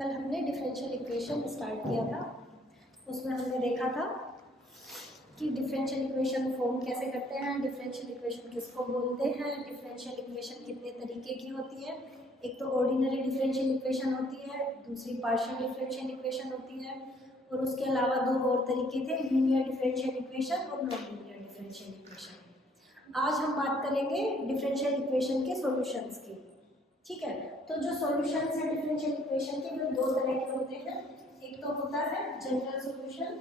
कल हमने differential equation start किया था। उसमें हमने देखा था कि डिफरेंशियल इक्वेशन फॉर्म कैसे करते हैं, डिफरेंशियल इक्वेशन किसको बोलते हैं, डिफरेंशियल इक्वेशन कितने तरीके की होती है। एक तो ऑर्डिनरी डिफरेंशियल इक्वेशन होती है, दूसरी पार्शियल डिफरेंशियल इक्वेशन होती है, और उसके अलावा दो और तरीके थे, लीनियर डिफरेंशियल इक्वेशन और नॉन लीनियर डिफरेंशियल इक्वेशन। आज हम बात करेंगे डिफरेंशियल इक्वेशन के सॉल्यूशंस की। ठीक है, तो जो सॉल्यूशंस हैं डिफरेंशियल इक्वेशन के वो दो तरह के होते हैं। एक तो होता है जनरल सॉल्यूशन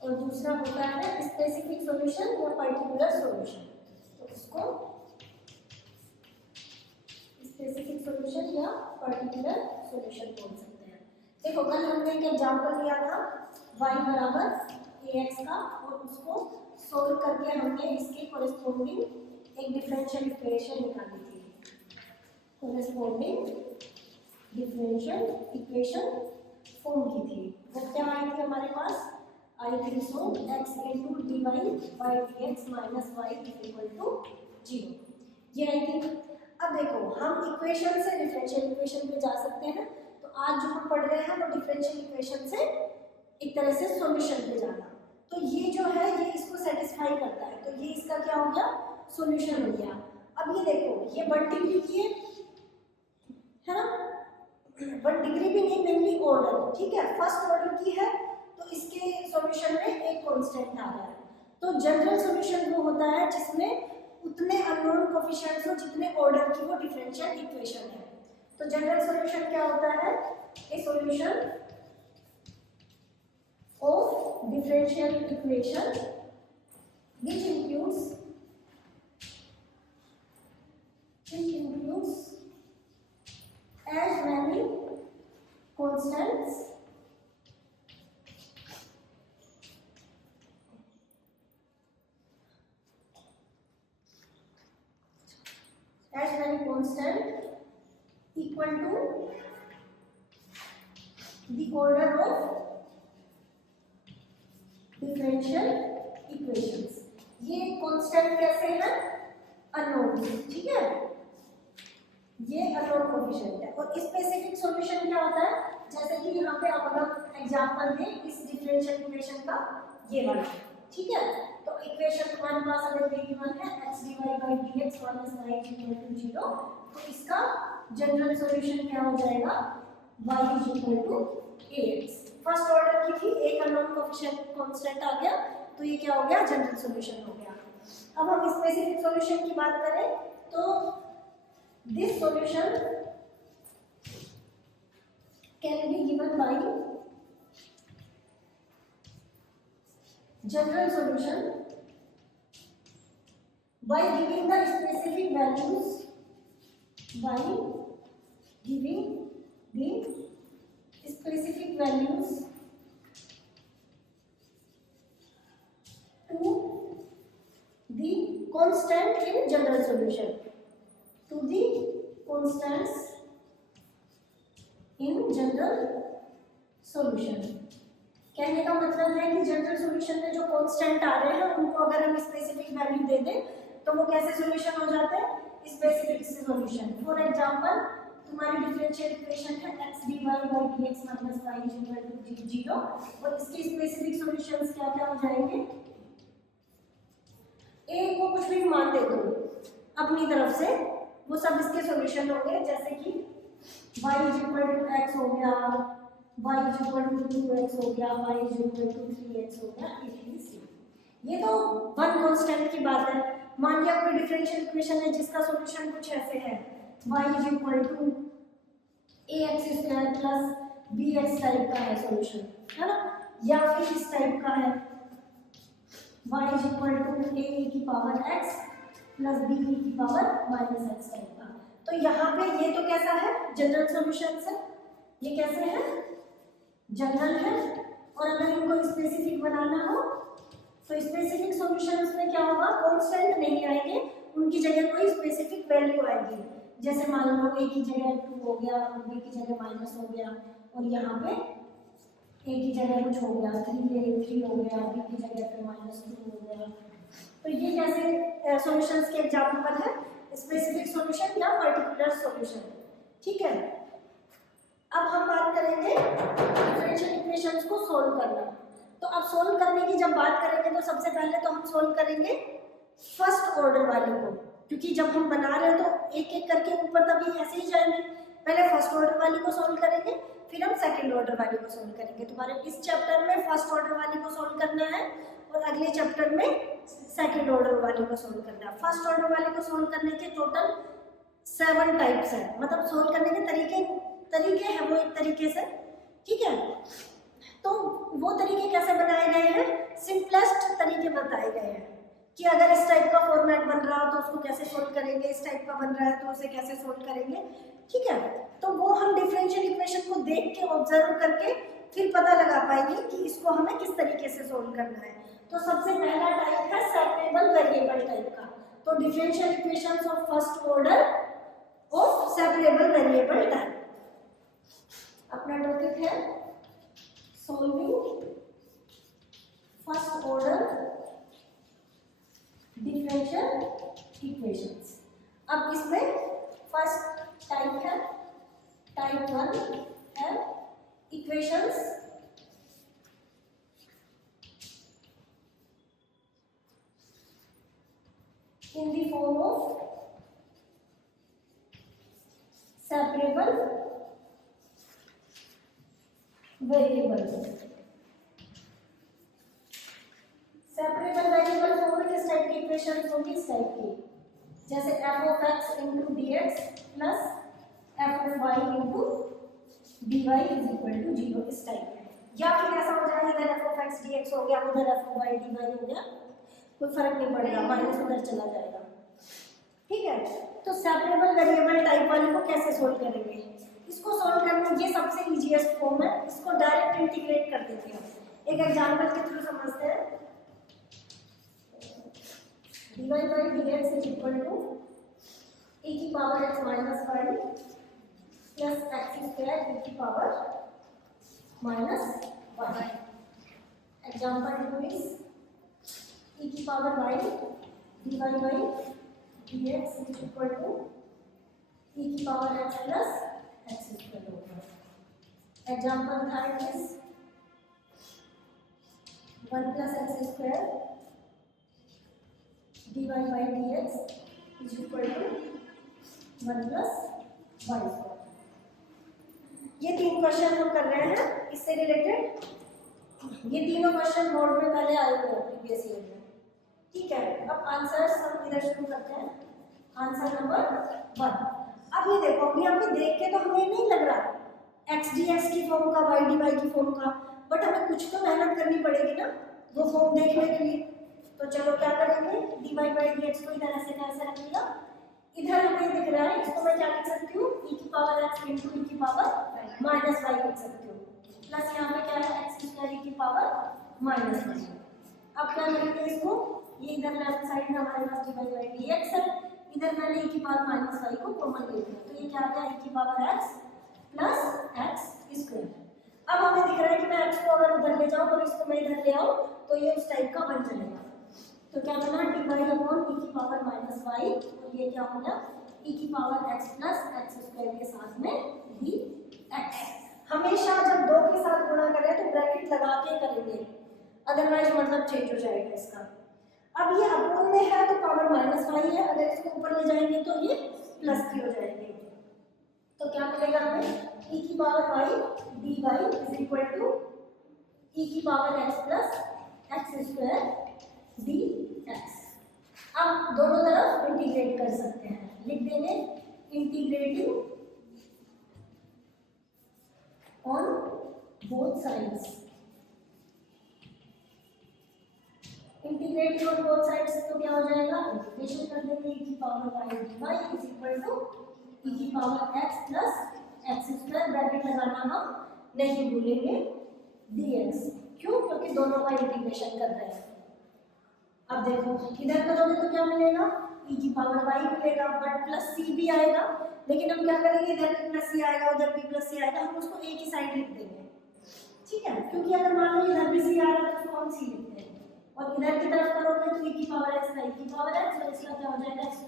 और दूसरा होता है स्पेसिफिक सॉल्यूशन या पर्टिकुलर सॉल्यूशन। तो उसको स्पेसिफिक सॉल्यूशन या पर्टिकुलर सॉल्यूशन बोल सकते हैं। देखो कल हमने एक एग्जांपल लिया था y बराबर ax का, और उसको सोल्व करके हमने इसके कोरिस्पोंडिंग एक डिफरेंशियल इक्वेशन निकाली थी। कोरिस्पोंडिंग डिफरेंशियल इक्वेशन फॉर्म की थी। वो क्या आई थी हमारे पास, आई थी so x into d Y by D x minus y equal to 0, ये आई थी। अब देखो हम इक्वेशन से डिफरेंशियल इक्वेशन पे जा सकते हैं। तो आज जो हम पढ़ रहे हैं वो डिफरेंशियल इक्वेशन से एक तरह से सॉल्यूशन पे जाना। तो ये जो है ये इसको सेटिस्फाई करता है, तो ये इसका क्या हो गया, सॉल्यूशन हो गया। अब ये देखो ये 1 डिग्री की है ना, 1 डिग्री भी नहीं, मेनली ऑर्डर। ठीक है, फर्स्ट ऑर्डर की है, तो इसके सॉल्यूशन में एक कांस्टेंट आ रहा है। तो जनरल सॉल्यूशन वो होता है जिसमें उतने अननोन कोफिशिएंट्स हो जितने ऑर्डर की वो डिफरेंशियल इक्वेशन है। तो जनरल सॉल्यूशन क्या होता है, ए solution of differential equation which includes as many constants equal to the order of differential equations। ये कांस्टेंट कैसे हैं, अननोन। ठीक है, ये अननोन कोफिशिएंट है। और स्पेसिफिक सॉल्यूशन क्या होता है, जैसे कि यहाँ पे आप अगर एग्जांपल दें इस डिफरेंशियल इक्वेशन का, ये वाला। ठीक है, तो इक्वेशन तुम्हारे पास अगर ये गिवन है x dy by dx minus y equal to 0, तो इसका जनरल सॉल्यूशन क्या हो जाएगा, y is equal to ax। First order की थी, एक अननोन कोफिशिएंट कांस्टेंट आ गया, तो ये क्या हो गया, जनरल सॉल्यूशन हो गया। अब हम स्पेसिफिक सॉल्यूशन की बात करें तो this solution can be given by general solution by giving the specific values, by giving the specific values to the constant in general solution, to the constants in general solution। कहने का मतलब है कि general solution में जो constant आ रहे हैं उनको अगर हम स्पेसिफिक वैल्यू दे दें तो वो कैसे सॉल्यूशन हो जाते हैं, स्पेसिफिक सॉल्यूशन। फॉर एग्जांपल तुम्हारी डिफरेंशियल इक्वेशन है x dy by dx minus y equal to 0, और इसके स्पेसिफिक सॉल्यूशंस क्या क्या हो जाएंगे, a को कुछ भी मान दे दो अपनी तरफ से, वो सब इसके सॉल्यूशन होंगे। जैसे कि y equal to x हो गया, y is equal to 2x हो गया, y is equal to 3x हो गया, etc। ये तो वन कांस्टेंट की बात है। मान लिया कोई डिफरेंशियल इक्वेशन है जिसका सॉल्यूशन कुछ ऐसे है, y is equal to ax square plus bx type का है सॉल्यूशन, है ना, या फिर इस टाइप का है y is equal to a की पावर x प्लस b की पावर माइनस x टाइप का। तो यहाँ पे ये तो कैसा है, जनरल सॉल्यूशन है, ये कैसे है, जनरल है। और अगर इनको स्पेसिफिक बनाना हो तो स्पेसिफिक सॉल्यूशंस में क्या होगा, कांस्टेंट नहीं आएंगे, उनकी जगह कोई स्पेसिफिक वैल्यू आएगी। जैसे मान लो a की जगह 2 हो गया, और b की जगह माइनस हो गया, और यहाँ पे a की जगह कुछ हो गया 3 हो गया, b की जगह पे -2 हो गया। तो ये कैसे सॉल्यूशंस के एग्जांपल है, स्पेसिफिक सॉल्यूशन या पर्टिकुलर सॉल्यूशन। ठीक है, करेंगे डिफरेंशियल इक्वेशंस को सोल्व करना। तो अब सोल्व करने की जब बात करेंगे तो सबसे पहले तो हम सोल्व करेंगे फर्स्ट ऑर्डर वाली को, क्योंकि जब हम बना रहे हैं तो एक एक करके ऊपर तभी ऐसे ही जाएंगे। पहले फर्स्ट ऑर्डर वाली को सोल्व करेंगे, फिर हम सेकंड ऑर्डर वाली को सोल्व करेंगे। तुम्हारे इस चैप्टर में फर्स्ट ऑर्डर वाली को सोल्व करना है और अगले चैप्टर में सेकंड ऑर्डर वाली को सोल्व करना है। फर्स्ट ऑर्डर वाली को सोल्व करने के टोटल 7 टाइप्स है, मतलब सोल्व करने के तरीके हैं वो एक तरीके से, ठीक है। तो वो तरीके कैसे बनाए गए हैं, सिंपलेस्ट तरीके बताए गए हैं कि अगर इस टाइप का फॉर्मेट बन रहा हो तो उसको कैसे सोल्व करेंगे, इस टाइप का बन रहा है तो उसे कैसे सोल्व करेंगे, ठीक है। तो वो हम डिफरेंशियल इक्वेशन को देख के ऑब्जर्व करके फिर पता लगा पाएंगे कि इसको हमें किस तरीके से सोल्व करना है। तो सबसे पहला टाइप है सेपरेबल वेरिएबल टाइप का। तो differential equations of first order of separable variable type. अपना टॉपिक है solving first order differential equations. अब इसमें फर्स्ट टाइप है, टाइप 1 है equations in the form of separable variable। Separable variable form में किस टाइप की इक्वेशन होगी, इस टाइप की, जैसे f of x into dx plus f of y into dy is equal to 0, इस टाइप में। या फिर ऐसा हो जाए इधर f of x dx हो गया, उधर f of y dy हो गया, कोई फर्क नहीं पड़ेगा, माइनस उधर चला जाएगा, ठीक है। तो सेपरेबल वेरिएबल टाइप वाले को कैसे सोल्व करेंगे, इसको सोल्व करने ये सबसे इजीएस्ट फॉर्म है, इसको डायरेक्ट इंटीग्रेट कर देते हैं। एक एग्जांपल के थ्रू समझते हैं। dy by dx is equal to e की power x minus y plus x square e की power minus y। Example 2 is e की power y dy by dx is equal to e की power x plus x square होगा। Example 3 is 1 plus x square dy by dx is equal to 1 plus y square। ये 3 question हम कर रहे हैं इससे related. ये तीनों क्वेश्चन बोर्ड में पहले आए हुए हैं प्रीवियस ईयर में, ठीक है। अब आंसर्स हम इधर शुरू करते हैं। Answer number 1। अब ये देखो, अभी यहाँ पे देख के तो हमें नहीं लग रहा x dx की फॉर्म का, y dy की फॉर्म का, बट हमें कुछ तो मेहनत करनी पड़ेगी ना वो फॉर्म देखने के लिए। तो चलो क्या करेंगे, dy by dx को इधर ऐसे का ऐसे रख लिया, इधर हमें दिख रहा है, इसको मैं क्या लिख सकती हूँ, e की पावर x into e की पावर माइनस y लिख सकती हूँ, प्लस यहाँ पे क्या है x स्क्वायर e की पावर माइनस y। अब क्या करेंगे इसको, ये इधर लेफ्ट साइड में हमारे पास dy by dx है, इधर मैंने e की पावर माइनस y को कॉमन ले लिया, तो ये क्या आ गया e की power x plus x square. अब हमें दिख रहा है कि मैं x को अगर उधर ले जाऊँ और इसको मैं इधर ले आऊँ तो ये उस टाइप का बन चलेगा। तो क्या बना, dy अपॉन e की पावर माइनस y, और ये क्या हो गया e की power x plus x square के साथ में dx। हमेशा जब दो के साथ गुणा करें तो ब्रैकेट लगा के करेंगे, अदरवाइज मतलब चेंज हो जाएगा इसका। अब ये अपॉन में है तो पावर माइनस y है, अगर इसको ऊपर ले जाएंगे तो ये प्लस की हो जाएगी। तो क्या मिलेगा हमें, e की power y dy is equal to e की power x plus x square dx। अब दोनों तरफ इंटीग्रेट कर सकते हैं, लिख देंगे integrating on both sides. Integrating on both sides तो क्या हो जाएगा, इंटीग्रेशन कर देंगे e की power y dy is equal to e की power x plus x square, bracket लगाना हम नहीं भूलेंगे, dx। क्यों, क्योंकि दोनों का इंटीग्रेशन कर रहे हैं। अब देखो इधर करोगे तो क्या मिलेगा, e की पावर y मिलेगा, बट प्लस c भी आएगा, लेकिन हम क्या करेंगे, इधर भी प्लस c आएगा उधर भी प्लस c आएगा, हम उसको एक ही साइड लिख देंगे, ठीक है। क्योंकि अगर मान लो इधर भी c आ रहा है तो उसको हम c लिखते हैं, और इधर की तरफ करोगे तो e की पावर x e की पावर x, तो इसका क्या हो जाएगा x³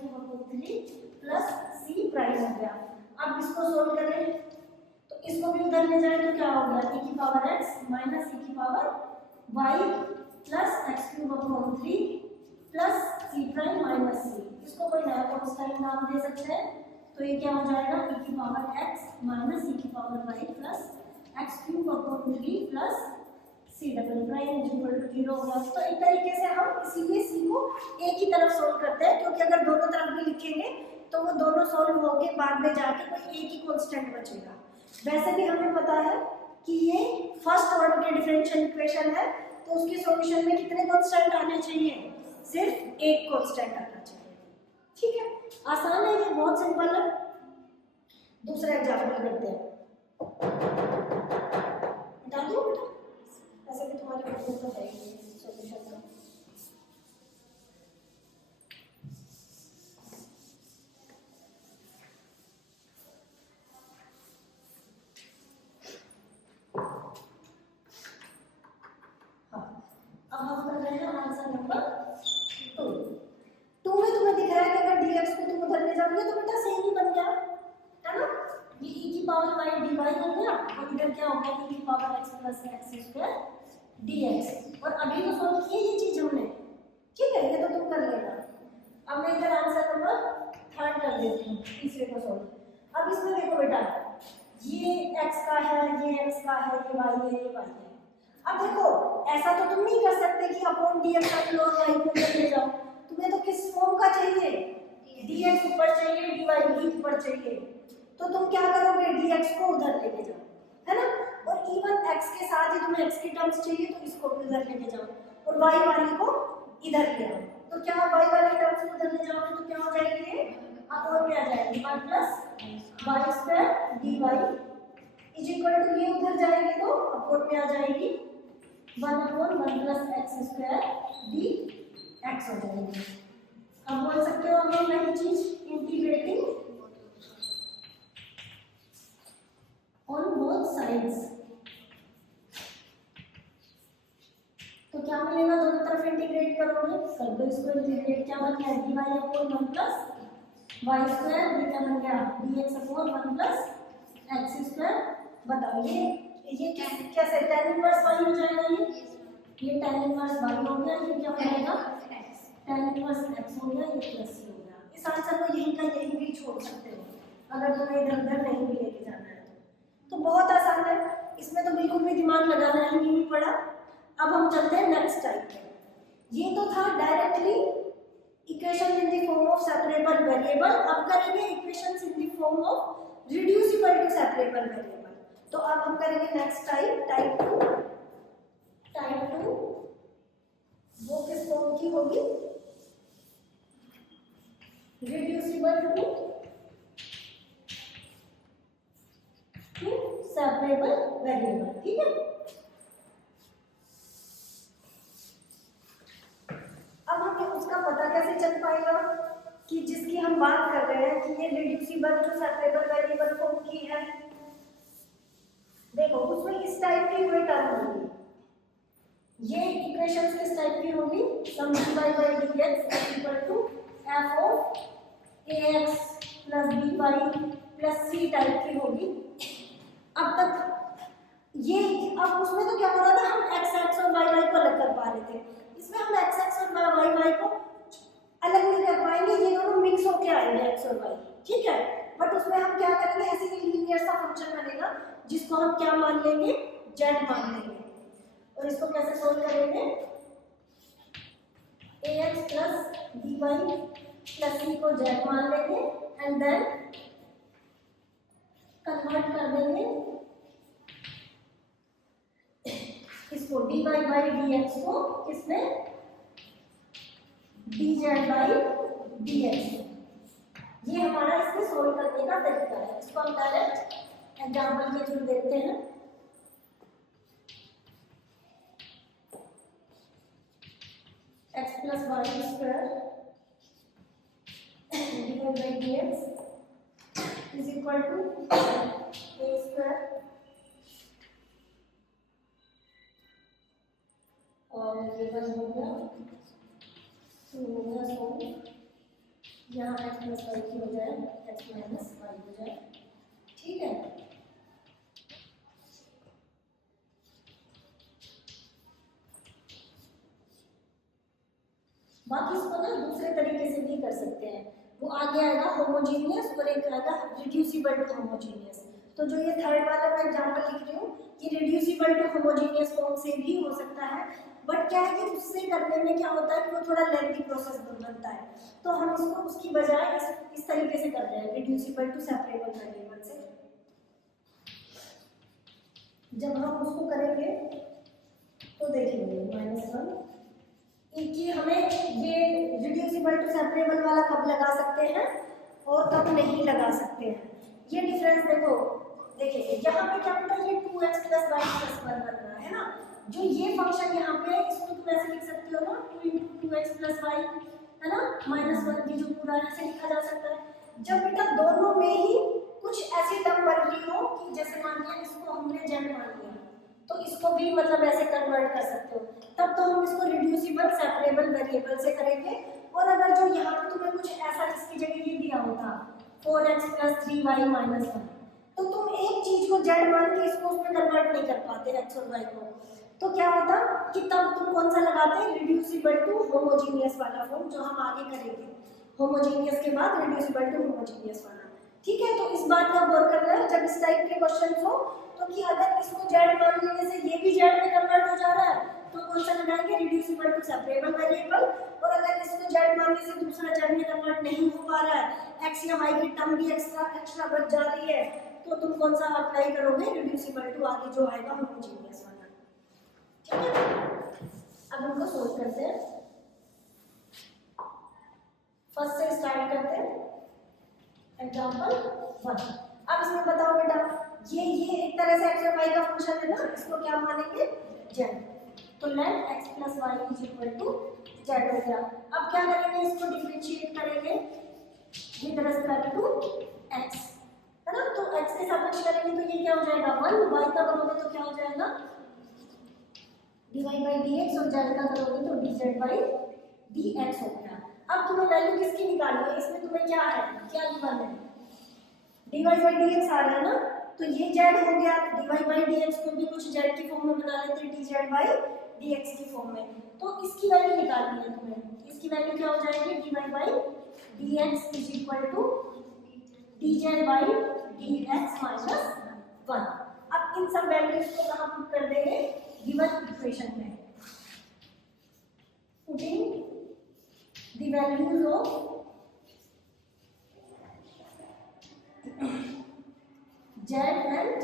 प्लस c प्राइम हो गया। अब इसको सोल्व करें तो इसको भी उधर ले जाए तो क्या हो गया, e की पावर x माइनस e की power y plus X cube upon 3 plus c prime minus c। इसको कोई नया कांस्टेंट नाम दे सकते हैं, तो ये क्या हो जाएगा e की पावर x माइनस e की power y plus X cube upon 3 plus c double prime equal to 0 हो गया। तो एक तरीके से हम इसीलिए c को a की तरफ सोल्व करते हैं, क्योंकि अगर दोनों तरफ भी लिखेंगे तो वो दोनों सोल्व होके बाद में जाके कोई एक ही कांस्टेंट बचेगा। वैसे भी हमें पता है कि ये फर्स्ट ऑर्डर के डिफरेंशियल इक्वेशन है, तो उसके सॉल्यूशन में कितने कांस्टेंट आने चाहिए, सिर्फ एक कांस्टेंट आना चाहिए। ठीक है, आसान है ये, बहुत सिंपल है। दूसरा एग्जांपल करते हैं, बता दो बेटा, ऐसे भी तुम्हारे बच्चे तो है ही सॉल्यूशन का। अब हम कर रहे हैं आंसर नंबर 2। 2 में तुम्हें दिख रहा है कि अगर dx को तुम उधर ले जाओगे तो बेटा सेम ही बन गया है ना, ये e की पावर y dy बन गया, और इधर क्या हो गया e की power x plus X square dx। और अभी तो सोल्व की ये चीज हमने, ठीक है, ये तो तुम कर लेना। अब मैं इधर आंसर नंबर 3 कर देती हूँ, तीसरे को सोल्व। अब इसमें देखो बेटा, ये x का है, ये x का है, ये y है, ये y है। अब देखो, ऐसा तो तुम नहीं कर सकते कि अपॉन dx रख लो या इक्वल ले जाओ, तुम्हें तो किस फॉर्म का चाहिए, dx ऊपर चाहिए, dy ऊपर चाहिए। तो तुम क्या करोगे, dx को उधर लेके जाओ, है ना, और इवन x के साथ ही तुम्हें x की टर्म्स चाहिए तो इसको भी उधर लेके जाओ, और y वाली को इधर ले आओ। तो क्या y वाली टर्म्स को उधर ले जाओगे तो क्या हो जाएगी, ये अपॉन में आ जाएगी 1 plus y square dy is equal to, ये उधर जाएगी तो अपॉन में आ जाएगी 1 upon 1 plus X square D x हो जाएगी। अब बोल सकते हो हमें नई चीज, इंटीग्रेटिंग ऑन बोथ साइड्स। तो क्या मिलेगा, दोनों तरफ इंटीग्रेट करोगे, कर दो इसको इंटीग्रेट, क्या बन गया dy upon 1 plus Y square, D क्या बन गया dx upon 1 plus X square. बताओ ये कैसे tan इनवर्स y हो जाएगा, ये tan इनवर्स y हो गया, ये क्या हो जाएगा tan इनवर्स x हो गया, ये प्लस c हो गया। इस आंसर को यहीं का यहीं भी छोड़ सकते हो अगर तुम्हें इधर उधर नहीं भी लेके जाना है तो बहुत आसान है, इसमें तो बिल्कुल भी दिमाग लगाना ही नहीं पड़ा। अब हम चलते हैं नेक्स्ट टाइप पे। ये तो था directly equation in the form of separable variable, अब करेंगे equations in the form of reducible to separable variable. तो अब हम करेंगे नेक्स्ट टाइप 2। वो किस फॉर्म की होगी, रिड्यूसिबल टू सेपरेबल वेरिएबल। ठीक है, अब हमें उसका पता कैसे चल पाएगा कि जिसकी हम बात कर रहे हैं कि ये reducible to separable variable form की है। देखो, उसमें इस टाइप की कोई टर्म होगी, ये इक्वेशंस किस टाइप की होगी, some dy by dx equal to f of ax plus by plus c type की होगी। अब तक ये, अब उसमें तो क्या हो रहा था, हम x और y को अलग कर पा रहे थे, इसमें हम x और y को अलग नहीं कर पाएंगे, ये दोनों मिक्स होके आएंगे x और y। ठीक है, बट उसमें हम क्या करेंगे, ऐसे ही लीनियर सा फंक्शन बनेगा जिसको हम क्या मान लेंगे, z मान लेंगे। और इसको कैसे सोल्व करेंगे, ax plus dy plus c को z मान लेंगे एंड देन कन्वर्ट कर देंगे इसको dy by dx को किसमें, dz by dx। ये हमारा इसमें सोल्व करने का तरीका है। इसको हम डायरेक्ट एग्जांपल के थ्रू देखते हैं। x plus y square divided by dx is equal to a square और ये बन हो गया, हो गया सॉल्व। यहाँ x प्लस वाई की हो जाए x माइनस वाई हो जाए। ठीक है, बाकी इसको ना दूसरे तरीके से भी कर सकते हैं। वो आगे आएगा होमोजीनियस और एक आएगा रिड्यूसिबल टू होमोजीनियस। तो जो ये थर्ड वाला मैं एग्जांपल लिख रही हूँ कि रिड्यूसिबल टू होमोजीनियस फॉर्म से भी हो सकता है, बट क्या है कि उससे करने में क्या होता है कि वो थोड़ा लेंथी प्रोसेस बनता है। तो हम इसको उसकी बजाय इस तरीके से कर रहे हैं, रिड्यूसिबल टू सेपरेबल वेरिएबल से। जब हम उसको करेंगे तो देखेंगे -1 कि हमें ये रिड्यूसिबल टू सेपरेबल वाला कब लगा सकते हैं और कब नहीं लगा सकते हैं। ये डिफरेंस देखो, देखिए यहाँ पे क्या होता है, ये 2x + y + 1 बन रहा है ना। जो ये फंक्शन यहाँ पे है इसको तुम ऐसे लिख सकते हो ना, 2 × 2x + y है ना, -1 ये जो पूरा ऐसे लिखा जा सकता है। जब बेटा दोनों में ही कुछ ऐसी टर्म बन रही हो कि जैसे मान लिया इसको हमने z मान लिया, तो इसको भी मतलब ऐसे कन्वर्ट कर सकते हो, तब तो हम इसको रिड्यूसिबल सेपरेबल वेरिएबल से करेंगे। और अगर जो यहाँ पे तुम्हें कुछ ऐसा जिसकी जगह ये दिया होता 4x + 3y - 1, तो तुम एक चीज को z मान के इसको उसमें कन्वर्ट नहीं कर पाते x और y को, तो क्या होता कि तब तुम कौन सा लगाते हैं, रिड्यूसिबल टू होमोजीनियस वाला फॉर्म, जो हम आगे करेंगे। होमोजीनियस के बाद रिड्यूसिबल टू होमोजीनियस वाला, ठीक है। तो इस बात का गौर करना है जब इस टाइप के क्वेश्चंस हो, तो कि अगर इसको z मान लेने से ये भी z में कन्वर्ट हो जा रहा है तो कौन सा लगाएंगे, रिड्यूसिबल टू सेपरेबल वेरिएबल। और अगर इसको z मानने से दूसरा z में कन्वर्ट नहीं हो पा रहा है, x या y की टर्म भी एक्स्ट्रा बच जा रही है, तो तुम कौन सा अप्लाई करोगे, रिड्यूसिबल टू आगे जो आएगा होमोजीनियस वाला, ठीक है। अब हमको सोल्व करते हैं, फर्स्ट से स्टार्ट करते हैं। एग्जांपल 1। अब इसमें बताओ बेटा, ये एक तरह से x और y का फंक्शन है ना, इसको क्या मानेंगे, z। तो लेट x + y = z हो गया। अब क्या करेंगे, इसको डिफरेंशिएट करेंगे विद रिस्पेक्ट टू x, है ना। तो x के सापेक्ष करेंगे तो ये क्या हो जाएगा 1, y का करोगे तो क्या हो जाएगा dy/dx, और z का करोगे तो dz/dx हो गया। अब तुम्हें वैल्यू किसकी निकालनी है, इसमें तुम्हें क्या है, क्या गिवन है, dy/dx आ रहा है ना, तो ये z हो गया। dy/dx को भी कुछ z की फॉर्म में बना लेते हैं, dz/dx की फॉर्म में। तो इसकी वैल्यू निकालनी है तुम्हें, इसकी वैल्यू क्या हो जाएगी, dy/dx = dz/dx - 1। अब इन सब वैल्यूज को कहाँ पुट कर देंगे, गिवन इक्वेशन में। Putting the values of z and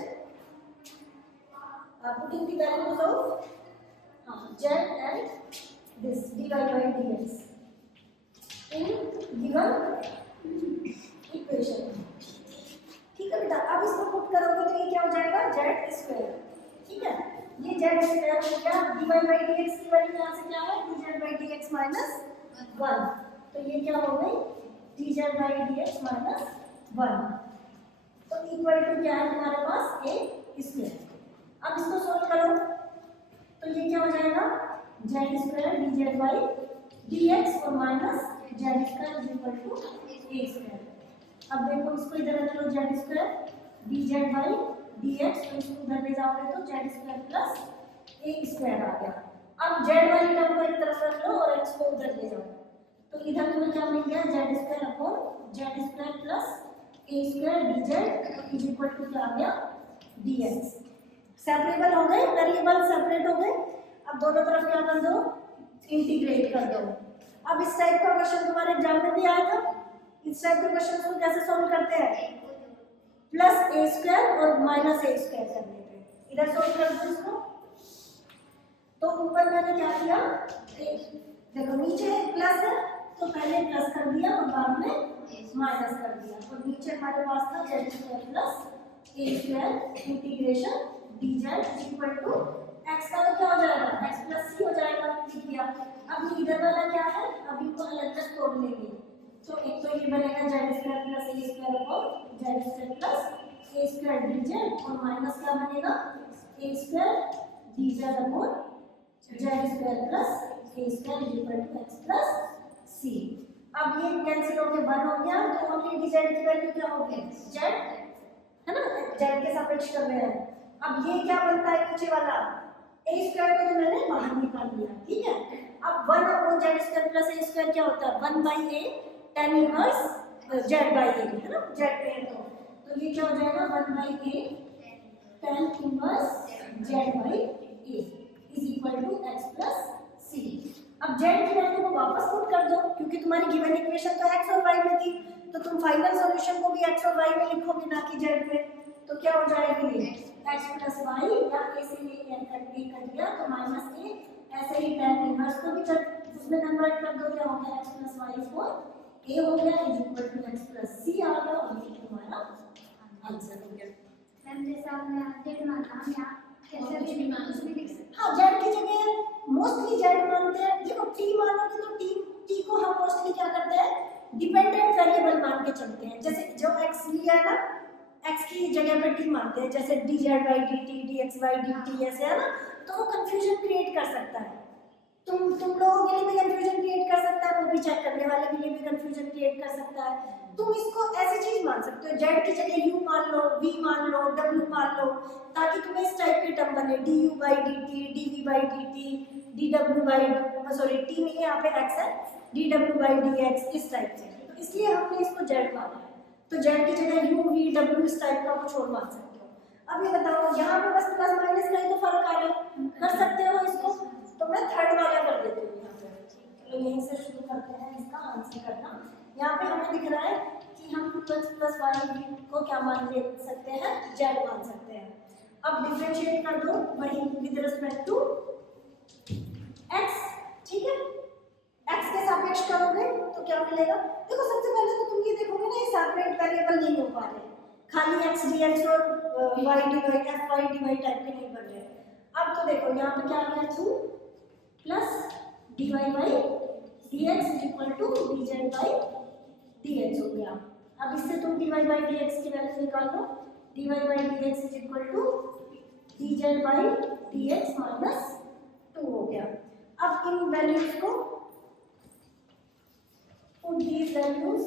putting the values of z and this dy/dx in given equation, ठीक है बेटा। अब इसको पुट करोगे तो ये क्या हो जाएगा, z², ठीक है। ये z² हो गया, dy/dx की वैल्यू यहाँ से क्या है, dz/dx - 1, तो ये क्या हो गई, dz/dx - 1। तो इक्वल टू क्या है तुम्हारे पास, a²। अब इसको सोल्व करो तो ये क्या हो जाएगा, z² dz/dx और -z² = a²। अब देखो इसको इधर रख लो, z² dz/dx, तो इसको उधर ले जाओगे तो z² + a² आ गया। अब z वाली टर्म को एक तरफ रख लो और x को उधर ले जाओ, तो इधर तुम्हें क्या मिल गया, z² + a² dz = क्या आ गया, dx। सेपरेबल हो गए, वेरिएबल सेपरेट हो गए। अब दोनों तरफ क्या कर दो, इंटीग्रेट कर दो। अब इस टाइप का क्वेश्चन तुम्हारे एग्जाम में भी आया था, इस टाइप के क्वेश्चन को कैसे सॉल्व करते हैं, +a² और -a² कर लेते हैं। इधर सॉल्व कर दो इसको, तो ऊपर मैंने क्या किया, देखो नीचे प्लस है तो पहले प्लस कर दिया और बाद में माइनस कर दिया, और नीचे हमारे पास था z² + a² integration dz = x का तो क्या हो जाएगा, x + c हो जाएगा, लिख दिया। अब इधर वाला क्या है, अब इनको अलग अलग तोड़ लेंगे, तो एक तो ये बनेगा z² + a² z² + a² dz, और माइनस क्या बनेगा, a² dz z² + a² = x + c। अब ये कैंसिल होके 1 हो गया, तो ओनली dz की वैल्यू क्या होगी, z, है ना, z के सापेक्ष कर रहे हैं। अब ये क्या बनता है नीचे वाला, ए स्क्वायर को तो मैंने बाहर निकाल लिया, ठीक है। अब 1 upon Z square plus A square क्या होता है, 1 by A tan inverse Z by A, है ना, जेड पे है तो ये क्या हो जाएगा 1 by A tan inverse Z by A is equal to X plus C. अब जेड की वैल्यू को वापस पुट कर दो, क्योंकि तुम्हारी गिवन इक्वेशन तो एक्स और वाई में थी, तो तुम फाइनल सॉल्यूशन को भी एक्स और वाई में लिखोगे ना कि जेड में। तो क्या हो जाएगी एक्स प्लस वाई, या ए से ए कर दिया तो माइनस ए, ऐसे ही tan इनवर्स को भी जब उसमें कन्वर्ट कर दो क्या हो गया एक्स प्लस वाई को ए हो गया is equal to X plus C आ गया, और ये तुम्हारा आंसर हो गया। मैम जैसे आपने जेड माना, हम यहाँ कैसे भी माना भी लिख सकते हाँ, जेड की जगह मोस्टली जेड मानते हैं। देखो टी मानोगे तो टी को हम मोस्टली क्या करते हैं, डिपेंडेंट वेरिएबल मान के चलते हैं। जैसे जो एक्स लिया है ना, एक्स की जगह पे टी मानते हैं, जैसे D Z by D T, D x by D T, ऐसे है ना, तो वो कंफ्यूजन क्रिएट कर सकता है। तुम लोगों के लिए भी कंफ्यूजन क्रिएट कर सकता है, वो भी चेक करने वाले के लिए भी कंफ्यूजन क्रिएट कर सकता है। तुम इसको ऐसी चीज मान सकते हो, जेड की जगह यू मान लो, वी मान लो, डब्ल्यू मान लो, ताकि तुम्हें इस टाइप की टर्म बने, D U by D T, D V by D T, D W by, sorry T नहीं है यहाँ पे एक्स है, D W by D X, इस टाइप से। तो इसलिए हमने इसको जेड माना है। तो जेड की जगह यू वी डब्ल्यू इस टाइप का कुछ और मान सकते हो। अब ये बताओ, यहाँ पे बस प्लस माइनस का ही तो फर्क आ रहा है, कर सकते हो इसको, तो मैं थर्ड वाला कर देती हूँ यहाँ पे। चलो यहीं से शुरू करते हैं इसका आंसर करना। यहाँ पे हमें दिख रहा है कि हम प्लस प्लस वाई को क्या मान ले सकते हैं, जेड मान सकते हैं। अब डिफरेंशिएट कर दो वही विद रिस्पेक्ट टू एक्स, ठीक है। एक्स के सापेक्ष करोगे तो क्या मिलेगा, देखो सबसे पहले तो तुम ये देखोगे ना, ये सेपरेट वेरिएबल नहीं हो पा रहे, खाली एक्स डी एक्स और Y D Y F Y D Y type के नहीं बन रहे। अब तो देखो यहाँ पे क्या आ गया, 2 plus D Y by D x is equal to D Z by D x हो गया। अब इससे तुम D Y by D x की वैल्यू निकाल लो, D Y by D x is equal to D Z by D x minus 2 हो गया। अब इन वैल्यूज को put these values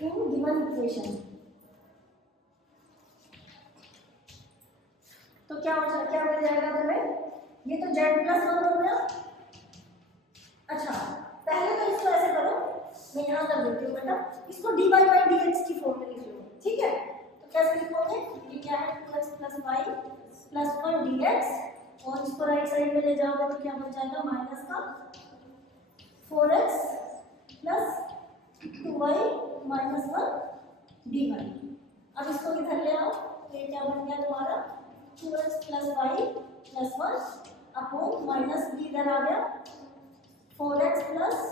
in given equation, तो क्या मिल जाएगा तुम्हें, ये तो z प्लस 1 हो गया। अच्छा पहले तो इसको ऐसे करो, मैं यहाँ कर देती हूँ बेटा, इसको dy बाई डी एक्स की फॉर्म में लिख लो, ठीक है। तो कैसे लिखोगे, ये क्या है 2x plus Y plus 1 D x, और इसको राइट साइड में ले जाओगे तो क्या बन जाएगा माइनस का 4x plus 2y minus 1 dy। अब इसको इधर ले आओ, तो ये क्या बन गया तुम्हारा 2x plus Y plus 1 upon minus b इधर आ गया 4x plus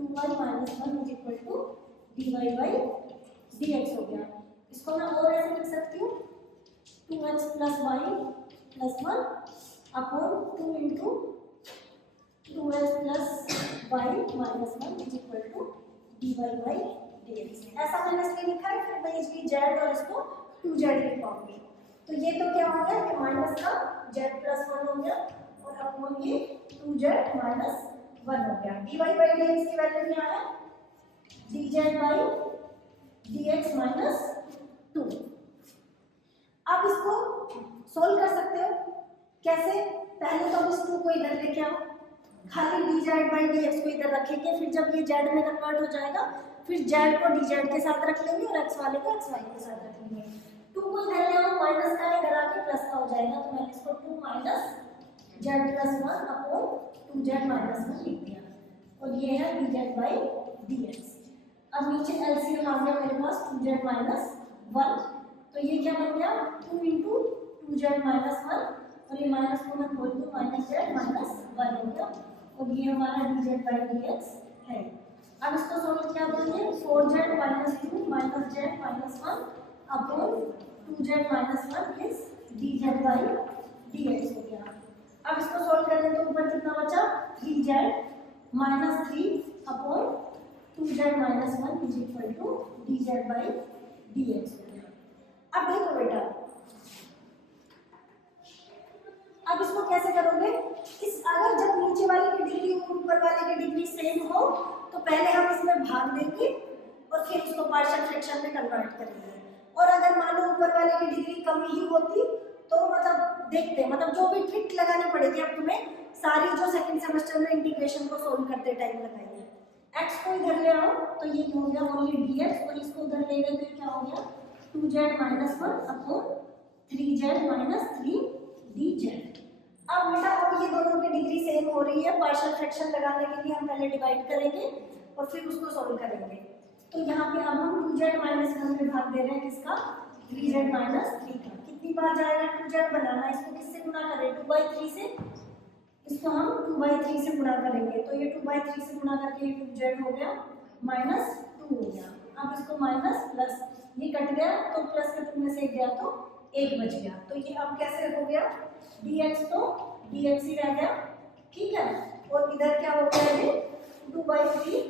2y minus 1 is equal to dy by dx हो गया। इसको मैं और ऐसे लिख सकती हूँ 2x plus Y plus 1 upon 2 into 2x plus Y minus 1 is equal to D Y by D X. ऐसा मैंने इसलिए लिखा है, फिर मैं इसकी जेड और इसको 2z लिख पाऊंगी। तो ये तो क्या हो गया, ये माइनस का z प्लस 1 हो गया, और अपॉन ये 2z माइनस 1 हो गया। D Y by D x की वैल्यू क्या है, D Z by D x minus 2। आप इसको सोल्व कर सकते हो कैसे, पहले तो हम इस 2 को इधर लेके आओ, खाली D Z by D x को इधर रखेंगे, फिर जब ये जेड में कन्वर्ट हो जाएगा फिर जेड को डी जेड के साथ रख लेंगे और एक्स वाले को एक्स वाई के साथ रख लेंगे। 2 को इधर ले आओ, माइनस का इधर आके प्लस का हो जाएगा, तो मैंने इसको 2 minus Z plus 1 upon 2z minus 1 लिख दिया, और ये है D Z by D x. अब नीचे एलसीएम आ गया मेरे पास 2z माइनस 1, तो ये क्या बन गया 2 इंटू 2z माइनस 1, और ये माइनस को मैं खोल दूँ माइनस जेड माइनस 1 हो गया, और ये हमारा D Z by D x है। अब इसको सोल्व क्या करेंगे, 4z minus 2 minus Z minus 1 upon 2z minus 1 is D Z by D x हो गया। अब इसको सोल्व करें तो ऊपर कितना बचा, 3z minus 3 upon 2z minus 1 is equal to D Z by D x हो गया। अब देखो बेटा, अब इसको कैसे करोगे, इस अगर जब नीचे वाले की डिग्री और ऊपर वाले की डिग्री सेम हो तो पहले हम इसमें भाग देंगे और फिर उसको पार्शियल फ्रैक्शन में कन्वर्ट करेंगे, और अगर मान लो ऊपर वाले की डिग्री कम ही होती तो मतलब देखते हैं, मतलब जो भी ट्रिक लगानी पड़ेगी अब तुम्हें सारी जो सेकंड सेमेस्टर में इंटीग्रेशन को सोल्व करते टाइम लगाई है। x को इधर ले आओ तो ये हो गया ओनली dx, और इसको उधर ले गए तो क्या हो गया 2z minus 1 upon 3z minus 3dz। अब बेटा अब ये दोनों की डिग्री सेम हो रही है, पार्शियल फ्रैक्शन लगाने के लिए हम पहले डिवाइड करेंगे और फिर उसको सोल्व करेंगे। तो यहाँ पे अब हम 2z माइनस 1 में भाग दे रहे हैं किसका 3z माइनस 3 का। कितनी बार जाएगा 2z बनाना, इसको किससे गुणा करें 2/3 से, इसको हम 2/3 से गुणा करेंगे तो ये 2/3 से गुणा करके ये 2z हो गया माइनस 2 हो गया। अब इसको माइनस प्लस ये कट गया तो प्लस के 2 में से 1 गया तो 1 बच गया। तो ये अब कैसे हो गया dx तो dx ही रह गया, ठीक है। और इधर क्या हो गया ये 2/3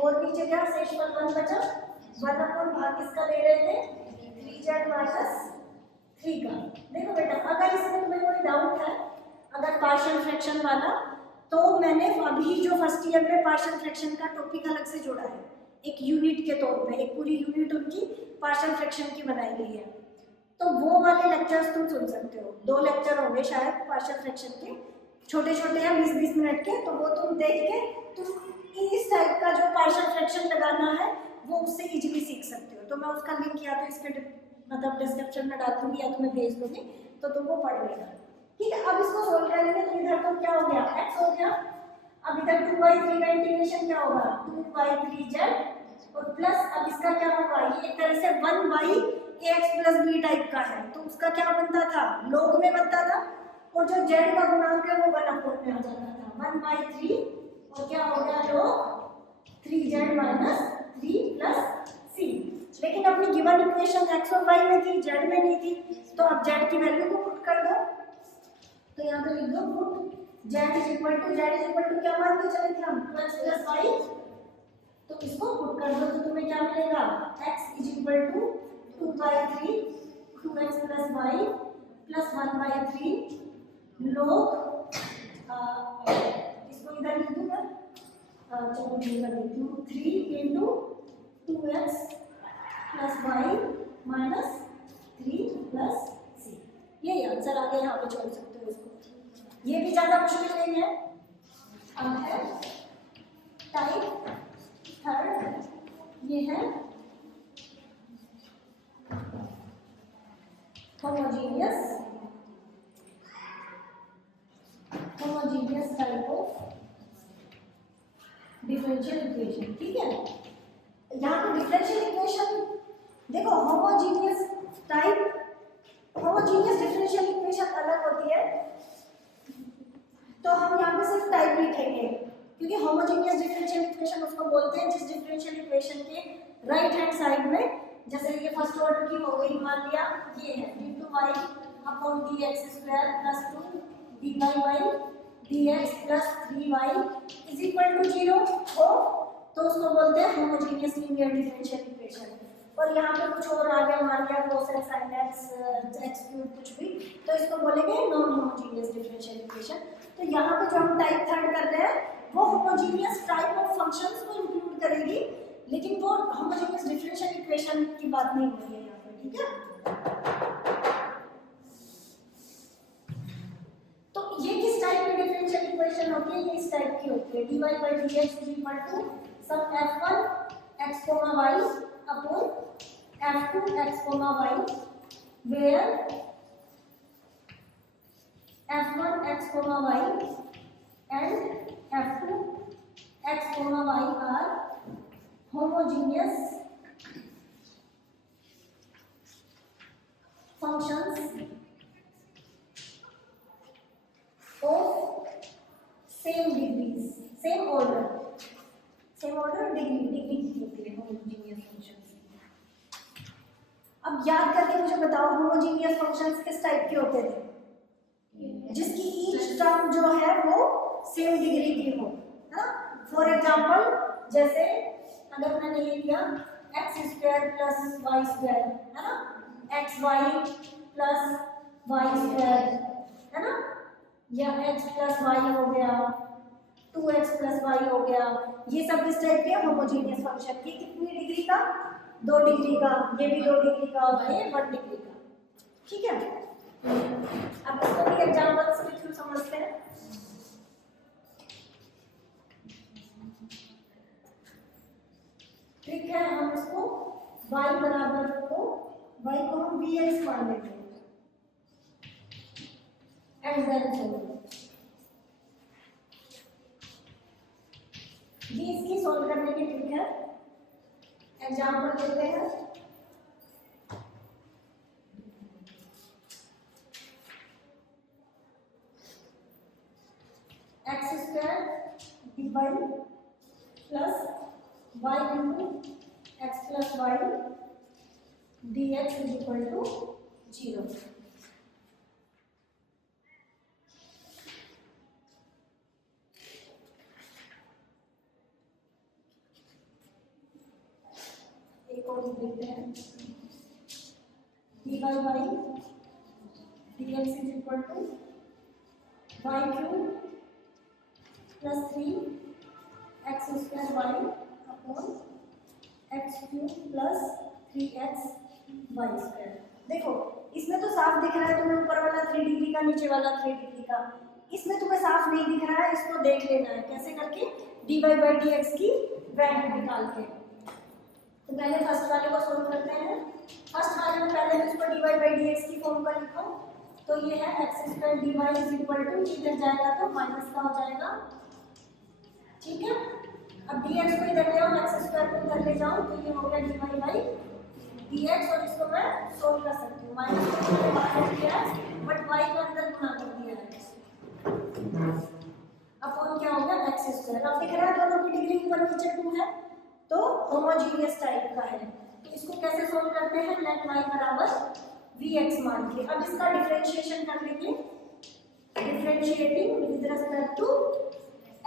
और नीचे क्या शेषफल 1 बचा, 1 अपॉन भाग किसका ले रहे थे 3z माइनस 3 का। देखो बेटा अगर इसमें तुम्हें कोई डाउट है अगर पार्शियल फ्रैक्शन वाला, तो मैंने अभी जो फर्स्ट ईयर में पार्शियल फ्रैक्शन का टॉपिक अलग से जोड़ा है, एक यूनिट के तौर पे, एक पूरी यूनिट उनकी पार्शियल फ्रैक्शन की बनाई गई है। तो वो वाले लेक्चर्स तुम सुन सकते हो, 2 लेक्चर होंगे शायद पार्शियल फ्रैक्शन के, छोटे छोटे हैं 20-20 मिनट के, तो वो तुम देख के तुम इस टाइप का जो पार्शियल फ्रैक्शन लगाना है वो उससे इजीली सीख सकते हो। तो मैं उसका लिंक या तो इसके मतलब डिस्क्रिप्शन में डाल दूंगी या तुम्हें भेज दूंगी तो तुमको पढ़ लेना, ठीक है। अब इसको सोल्व करेंगे तो इधर तो क्या हो गया x हो गया, अब इधर 2/3 का इंटीग्रेशन क्या होगा 2/3z और प्लस अब इसका क्या होगा ये एक तरह से 1/ax प्लस b टाइप का है, तो उसका क्या बनता था log में बनता था, और जो z का गुणांक है वो 1 अपॉन में आ जाता था 1/3 और क्या हो गया log 3z minus 3 plus c। लेकिन अपनी गिवन इक्वेशन x और y में थी, z में नहीं थी, तो अब z की वैल्यू को पुट कर दो। तो यहाँ पे लिख दो put z is equal to क्या मान के चले थे हम x प्लस y, तो इसको पुट कर दो तो तुम्हें क्या मिलेगा x is equal to 2/3 2x plus y plus 1/3 log इसको इधर लिख दूंगा, चलो मैं कर देती हूँ 3 into 2x plus y minus 3 plus c। यही आंसर आगे यहाँ पे छोड़ सकते हो इसको, ये भी ज़्यादा मुश्किल नहीं है। अब है टाइप थर्ड, ये है homogeneous type of differential equation, ठीक है। यहाँ पे डिफरेंशियल इक्वेशन देखो होमोजीनियस डिफरेंशियल इक्वेशन अलग होती है, तो हम यहाँ पे सिर्फ टाइप लिखेंगे क्योंकि होमोजीनियस डिफरेंशियल इक्वेशन उसको बोलते हैं जिस डिफरेंशियल इक्वेशन के राइट हैंड साइड में, जैसे ये फर्स्ट ऑर्डर की हो गई, मान लिया ये है d2y upon dx square plus 2 dy by dx plus 3y is equal to 0 हो, तो उसको बोलते हैं होमोजीनियस लीनियर डिफरेंशियल इक्वेशन। और यहाँ पे कुछ और आ गया, मान लिया cos x sin x cube कुछ भी, तो इसको बोलेंगे नॉन होमोजीनियस डिफरेंशियल इक्वेशन। तो यहाँ पे जो हम टाइप थर्ड कर रहे हैं वो होमोजीनियस टाइप ऑफ फंक्शंस को इंक्लूड करेगी, लेकिन वो होमोजेनियस डिफरेंशियल इक्वेशन की बात नहीं हो रही है यहाँ पे, ठीक है। तो ये किस टाइप की डिफरेंशियल इक्वेशन होती है, ये इस टाइप की होती है dy by dx is equal to sum f1 x, y upon f2 x, y where f1 x, y and f2 x, y are homogeneous functions of same degrees, same order degree की होती है homogeneous functions। अब याद करके मुझे बताओ homogeneous functions किस type के होते थे, जिसकी ईच टर्म जो है वो सेम डिग्री की हो, है ना। फॉर एग्जांपल जैसे अगर मैंने ये लिया x square plus Y square, है ना, x y plus Y square, है ना, या x प्लस वाई हो गया, 2x प्लस वाई हो गया, ये सब किस टाइप के होमोजेनियस फंक्शन। ये कितनी डिग्री का 2 डिग्री का, ये भी 2 डिग्री का और ये 1 डिग्री का। ठीक है, अब इसको भी एग्जाम्पल्स के थ्रू समझते हैं। ठीक है, हम इसको y बराबर को y को हम vx मान लेंगे एंड देन ये इसकी सॉल्व करने की ट्रिक है। एग्जाम्पल देते हैं। X square d y plus y into x plus y d x is equal to 0। एक और देखते हैं। D y y d x is equal to y cube plus 3 x square y upon x cube plus 3x y square. देखो इसमें तो साफ दिख रहा है तुम्हें ऊपर वाला 3 डिग्री का, नीचे वाला 3 डिग्री का। इसमें तुम्हें साफ नहीं दिख रहा है, इसको देख लेना है कैसे करके, d Y by D x की वैल्यू निकाल के। तो पहले फर्स्ट वाले को सोल्व करते हैं। फर्स्ट वाले में पहले इसको d Y by D x की फॉर्म पर लिखो। तो ये है x square d y is equal to, इधर जाएगा तो माइनस का हो जाएगा। ठीक है, अब डी एक्स को इधर ले आओ, एक्स स्क्वायर को इधर ले जाओ, तो ये हो गया D Y by D x. और इसको मैं सोल्व कर सकती हूँ। माइनस को मैंने बाहर किया है बट वाई को अंदर गुणा कर दिया है। अपॉन क्या हो गया एक्स स्क्वायर। अब दिख रहा है दोनों की डिग्री ऊपर नीचे 2 है तो होमोजीनियस टाइप का है। तो इसको कैसे सोल्व करते हैं, लेट y बराबर vx मान के। अब इसका डिफरेंशिएशन कर लेंगे, differentiating with respect to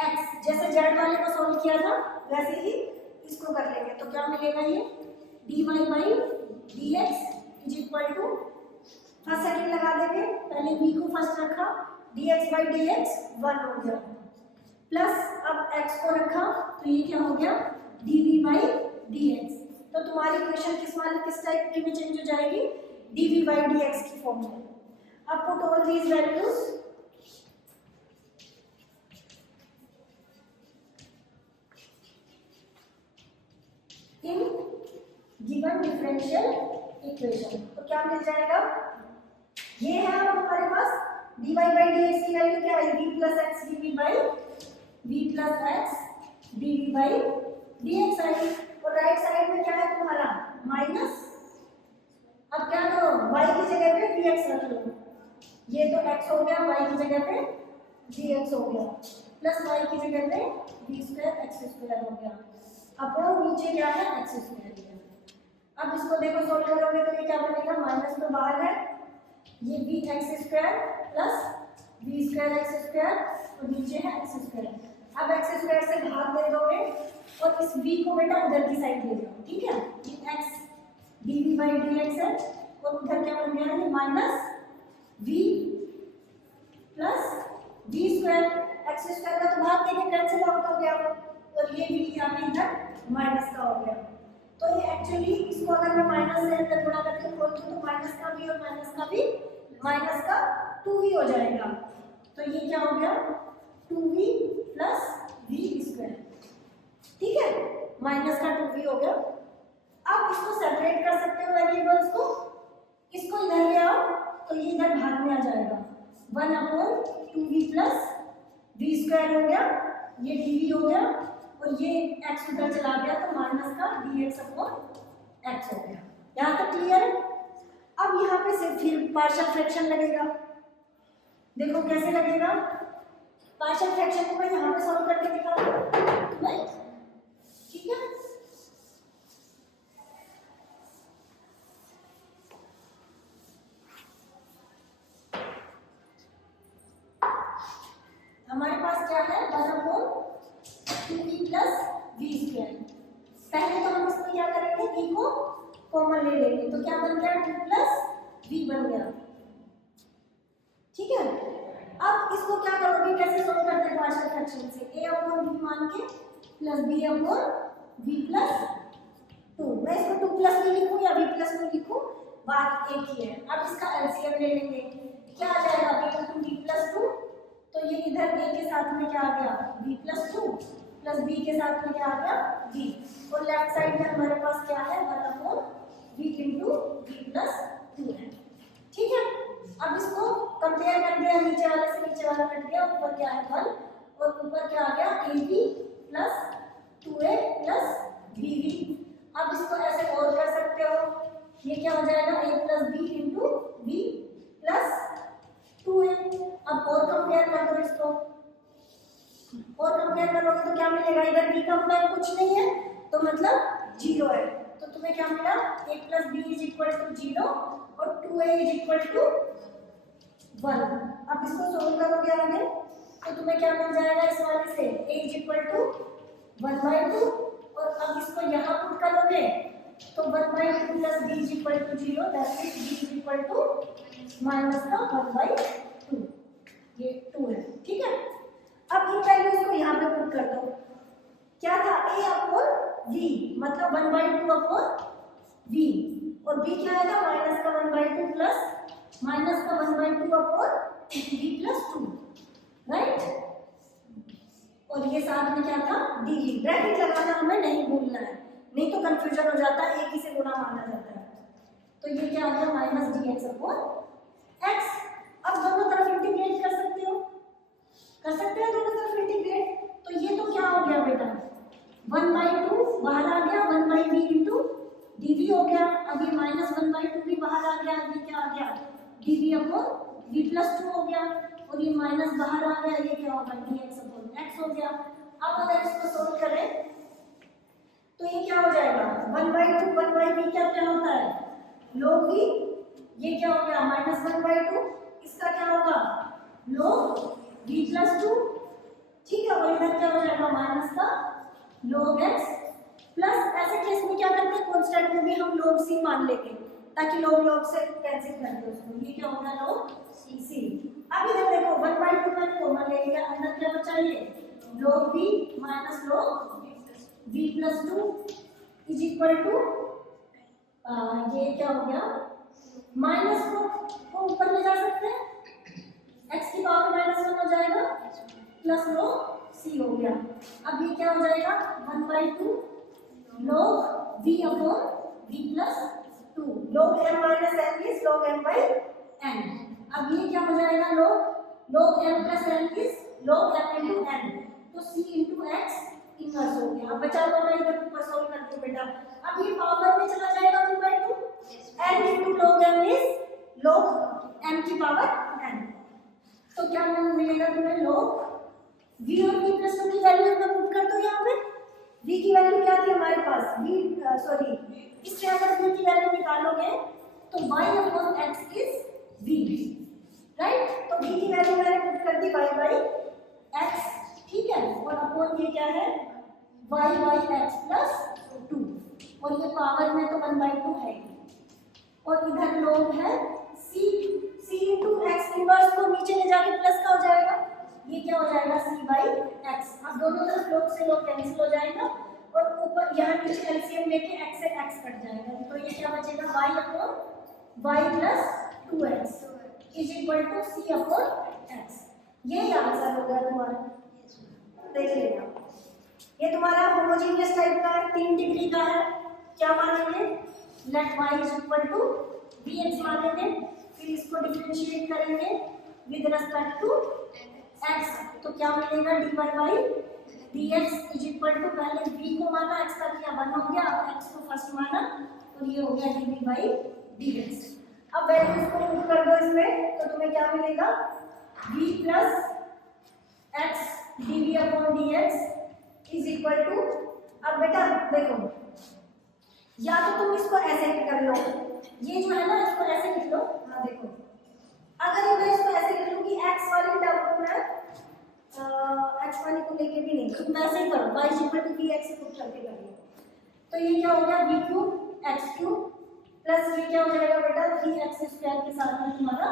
x। जैसे z वाले को सोल्व किया था वैसे ही इसको कर लेंगे। तो क्या मिलेगा, ये dy by dx is equal to, first second लगा देंगे, पहले v को फर्स्ट रखा, dx बाई dx 1 हो गया, प्लस अब x को रखा तो ये क्या हो गया dv बाई dx। तो तुम्हारी इक्वेशन किस टाइप की में चेंज हो जाएगी, dv बाई dx की फॉर्म में। अब put all these values in given differential equation. तो क्या मिल जाएगा, ये है अब हमारे पास dy बाई dx की वैल्यू क्या है, v plus x dv by v plus x dv by dx आई। और राइट साइड में क्या है तुम्हारा माइनस। अब क्या करो, y की जगह पे vx रख लो, ये तो x हो गया, y की जगह पे dx हो गया, प्लस y की जगह पे v स्क्वायर x स्क्वायर हो गया। अपॉन नीचे क्या है x स्क्वायर है। अब इसको देखो सॉल्व करोगे तो ये क्या बनेगा, माइनस तो बाहर है, ये v x square plus v square x square और नीचे है x स्क्वायर। अब x स्क्वायर से भाग दे दोगे और इस v को बेटा उधर की साइड ले जाओ। ठीक है, ये x dv बाई dx है और उधर क्या बन गया है minus v plus v square. x square का तो भाग देके कैंसिल आउट हो गया और ये v यहाँ पे इधर माइनस का हो गया। तो ये एक्चुअली इसको अगर मैं माइनस से अंदर गुणा करके खोलती हूँ तो माइनस का भी और माइनस का भी, माइनस का 2v हो जाएगा। तो ये क्या हो गया 2v प्लस v स्क्वायर। ठीक है, माइनस का 2v हो गया। अब इसको सेपरेट कर सकते हो वेरिएबल्स को, इसको इधर ले आओ तो ये इधर भाग में आ जाएगा, 1/2v प्लस v स्क्वायर हो गया, ये dv हो गया और ये x उधर चला गया तो माइनस का dx अपॉन x हो गया। यहाँ तक क्लियर है। अब यहाँ पे से फिर पार्शियल फ्रैक्शन लगेगा। देखो कैसे लगेगा, पार्शियल फ्रैक्शन को मैं यहाँ पे सॉल्व करके दिखा दूँ। ठीक है, हमारे पास क्या है 1/2v प्लस v स्क्वायर। पहले तो हम इसको क्या करेंगे, v को कॉमन ले लेंगे तो क्या बन गया 2 प्लस v बन गया। ठीक है, अब इसको क्या करोगे, कैसे सॉल्व करते हैं पार्शियल फ्रैक्शन से, a अपॉन v मान के plus b upon v plus 2। मैं इसको 2 प्लस v लिखूं या v प्लस 2 लिखूं, बात एक ही है। अब इसका एलसीएम ले लेंगे, क्या आ जाएगा b इंटू b प्लस 2, तो ये इधर a के साथ में क्या आ गया b प्लस 2 प्लस b के साथ में क्या आ गया b, और लेफ्ट साइड में हमारे पास क्या है 1/b इंटू b प्लस 2 है। ठीक है, अब इसको कंपेयर कर दिया, नीचे वाले से नीचे वाला कट गया, ऊपर क्या है 1 और ऊपर क्या आ गया ab plus 2a plus bv। अब इसको ऐसे और कर सकते हो, ये क्या हो जाएगा a plus b into b plus 2a। अब और कंपेयर कर दो इसको, और कंपेयर करोगे तो क्या मिलेगा, इधर b का गुणा कुछ नहीं है तो मतलब 0 है, तो तुम्हें क्या मिला a plus b is equal to 0 और 2a इज इक्वल टू 1। अब इसको सोल्व करोगे आगे तो तुम्हें क्या मिल जाएगा, इस वाले से a इज इक्वल टू 1/2, और अब इसको यहाँ पुट करोगे तो 1/2 plus b is equal to 0, that is b is equal to minus का 1/2, ये 2 है। ठीक है, अब इन वैल्यूज को यहाँ पे पुट कर दो, क्या था a अपॉन v मतलब 1/2 अपॉन v, और b क्या आया था माइनस का 1/2 प्लस माइनस का 1/2 अपॉन v प्लस 2, राइट। और ये साथ में क्या था dv, ब्रैकेट लगाना हमें नहीं भूलना है, नहीं तो कंफ्यूजन हो जाता है, एक ही से गुणा माना जाता है। तो ये क्या आ गया माइनस dx अपॉन x। अब दोनों तरफ इंटीग्रेट कर सकते हो, कर सकते हैं दोनों तरफ इंटीग्रेट, तो ये तो क्या हो गया बेटा 1/2 बाहर आ गया, 1/v इंटू dv हो गया, अब ये माइनस 1/2 भी बाहर आ गया, ये क्या आ गया dv अपॉन v प्लस 2 हो गया, और ये माइनस बाहर आ गया, ये क्या होगा dx अपॉन x हो गया। अब अगर इसको सोल्व करें तो ये क्या हो जाएगा 1/2 1/v क्या क्या होता है log v, ये क्या हो गया माइनस 1/2, इसका क्या होगा log v प्लस 2। ठीक है, और इधर क्या हो जाएगा माइनस का log x प्लस, ऐसे केस में क्या करते हैं कांस्टेंट को भी हम log c मान लेंगे ताकि log से कैंसिल कर दो उसको, ये क्या होगा log c। अब इधर देखो 1/2 मैंने कॉमन ले लिया, अंदर क्या बचा ये log v minus log v plus 2 is equal to, ये क्या हो गया माइनस को ऊपर ले जा सकते हैं, x की पावर -1 हो जाएगा प्लस log c हो गया। अब ये क्या हो जाएगा 1/2 log v upon v plus 2, log m minus n is log m by n। अब ये क्या हो जाएगा log m plus n is log m into n, तो c into x इनवर्स हो गया। अब बचा हुआ मैं इधर ऊपर सॉल्व करती हूँ बेटा, अब ये पावर में चला जाएगा 1/2, n into log m is log m की पावर n, तो क्या मिलेगा तुम्हें log v और v प्लस 2 की वैल्यू में पुट कर दो, यहाँ पे v की वैल्यू क्या थी हमारे पास इससे अगर v की वैल्यू निकालोगे तो y upon x is v, right. तो v की वैल्यू मैंने पुट कर दी y बाई x, ठीक है, और अपॉन ये क्या है y बाई x प्लस 2, और ये पावर में तो 1/2 है, और इधर log है c इंटू x इनवर्स को नीचे ले जाके प्लस का हो जाएगा, ये क्या हो जाएगा c बाई x। अब दोनों तरफ log से log कैंसिल हो जाएगा, और ऊपर यहाँ नीचे एलसीएम लेके x से x कट जाएगा, तो ये क्या बचेगा y upon y plus 2x is equal to c upon x। ये आंसर हो गया तुम्हारा, देख लेना। ये तुम्हारा होमोजेनियस टाइप का है, 3 डिग्री का है, क्या मानेंगे let y is equal to bx मानेंगे, फिर इसको डिफरेंशिएट करेंगे विद रिस्पेक्ट टू x, तो क्या मिलेगा dy by dx is equal to, पहले v को माना x का क्या 1 हो गया, x को फर्स्ट माना, और ये हो गया dv बाई dx। अब वैल्यूज को पुट कर दो इसमें, तो तुम्हें क्या मिलेगा v plus x dv upon dx is equal to, अब बेटा देखो या तो तुम इसको ऐसे कर लो, ये जो है ना इसको ऐसे लिख लो, हाँ देखो अगर मैं इसको ऐसे लिख लूं कि x वाली टर्म को मैं x वाली को लेके भी नहीं, तुम ऐसे ही करो y इक्वल टू bx से पुट करके करिए, तो ये क्या हो गया v cube x cube plus ये क्या हो जाएगा बेटा 3x स्क्वायर के साथ में तुम्हारा